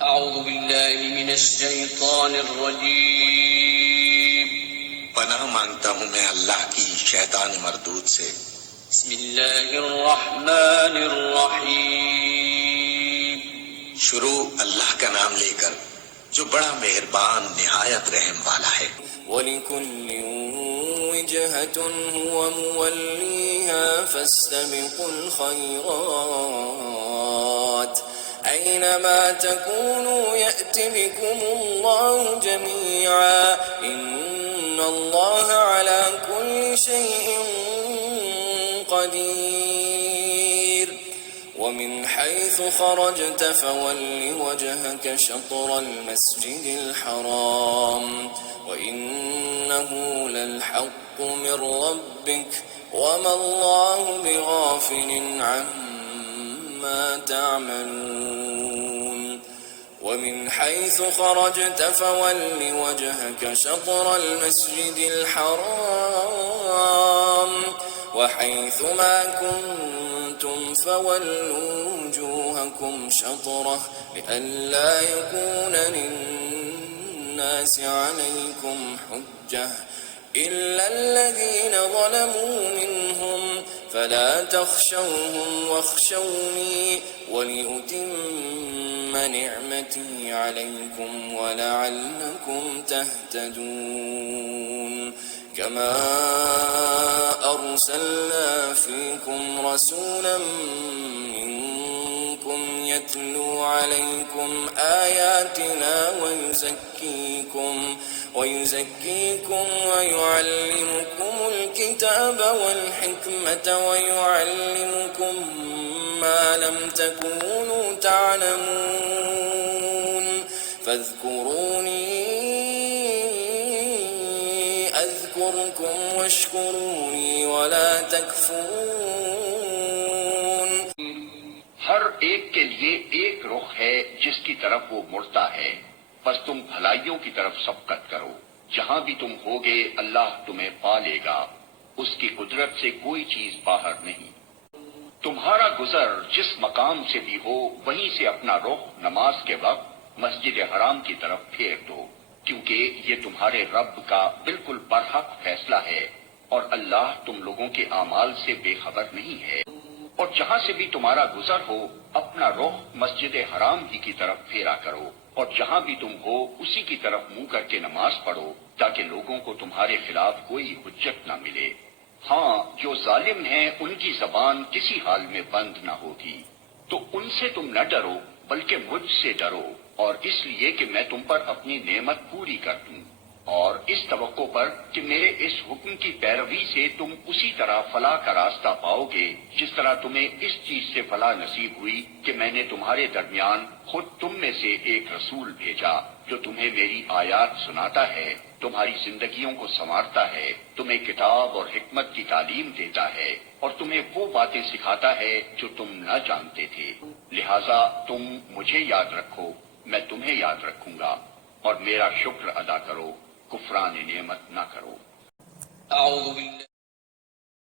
أعوذ بالله من الشيطان الرجيم. پناہ مانگتا ہوں میں اللہ کی شیطان مردود سے. بسم الله الرحمن الرحيم. شروع اللہ کا نام لے کر جو بڑا مہربان نہایت رحم والا ہے. وَلِكُلٍّ وِجْهَةٌ هُوَ مُوَلِّيهَا فَاسْتَبِقُوا الْخَيْرَاتِ أَيْنَمَا تَكُونُوا يَأْتِ بِكُمُ اللَّهُ جَمِيعًا إِنَّ اللَّهَ عَلَى كُلِّ شَيْءٍ قدير. ومن حيث خرجت فول وجهك شطر المسجد الحرام وإنه للحق من ربك وما الله بغافل عما تعملون. ومن حيث خرجت فول وجهك شطر المسجد الحرام وحيث ما كنتم فولوا وجوهكم شطرة لئلا يكون للناس عليكم حجة إلا الذين ظلموا منهم فلا تخشوهم واخشوني ولأتم نعمتي عليكم ولعلكم تهتدون. كما أرسلنا فيكم رسولا منكم يتلو عليكم آياتنا ويزكيكم ويعلمكم الكتاب والحكمة ويعلمكم ما لم تكونوا تعلمون فاذكروني أذكركم واشكروني ولا تكفرون. ہر ایک کے لیے ایک رخ ہے جس کی طرف وہ مڑتا ہے، بس تم بھلائیوں کی طرف سبقت کرو. جہاں بھی تم ہوگے اللہ تمہیں پا لے گا، اس کی قدرت سے کوئی چیز باہر نہیں. تمہارا گزر جس مقام سے بھی ہو وہیں سے اپنا رخ نماز کے وقت مسجد حرام کی طرف پھیر دو، کیونکہ یہ تمہارے رب کا بالکل برحق فیصلہ ہے اور اللہ تم لوگوں کے اعمال سے بے خبر نہیں ہے. اور جہاں سے بھی تمہارا گزر ہو اپنا رخ مسجد حرام ہی کی طرف پھیرا کرو، اور جہاں بھی تم ہو اسی کی طرف منہ کر کے نماز پڑھو تاکہ لوگوں کو تمہارے خلاف کوئی حجت نہ ملے. ہاں، جو ظالم ہیں ان کی زبان کسی حال میں بند نہ ہوگی، تو ان سے تم نہ ڈرو بلکہ مجھ سے ڈرو، اور اس لیے کہ میں تم پر اپنی نعمت پوری کر دوں، اور اس توقع پر کہ میرے اس حکم کی پیروی سے تم اسی طرح فلاح کا راستہ پاؤ گے جس طرح تمہیں اس چیز سے فلاح نصیب ہوئی کہ میں نے تمہارے درمیان خود تم میں سے ایک رسول بھیجا جو تمہیں میری آیات سناتا ہے، تمہاری زندگیوں کو سنوارتا ہے، تمہیں کتاب اور حکمت کی تعلیم دیتا ہے، اور تمہیں وہ باتیں سکھاتا ہے جو تم نہ جانتے تھے. لہذا تم مجھے یاد رکھو، میں تمہیں یاد رکھوں گا، اور میرا شکر ادا کرو، کفران نعمت نہ کرو. أعوذ بالله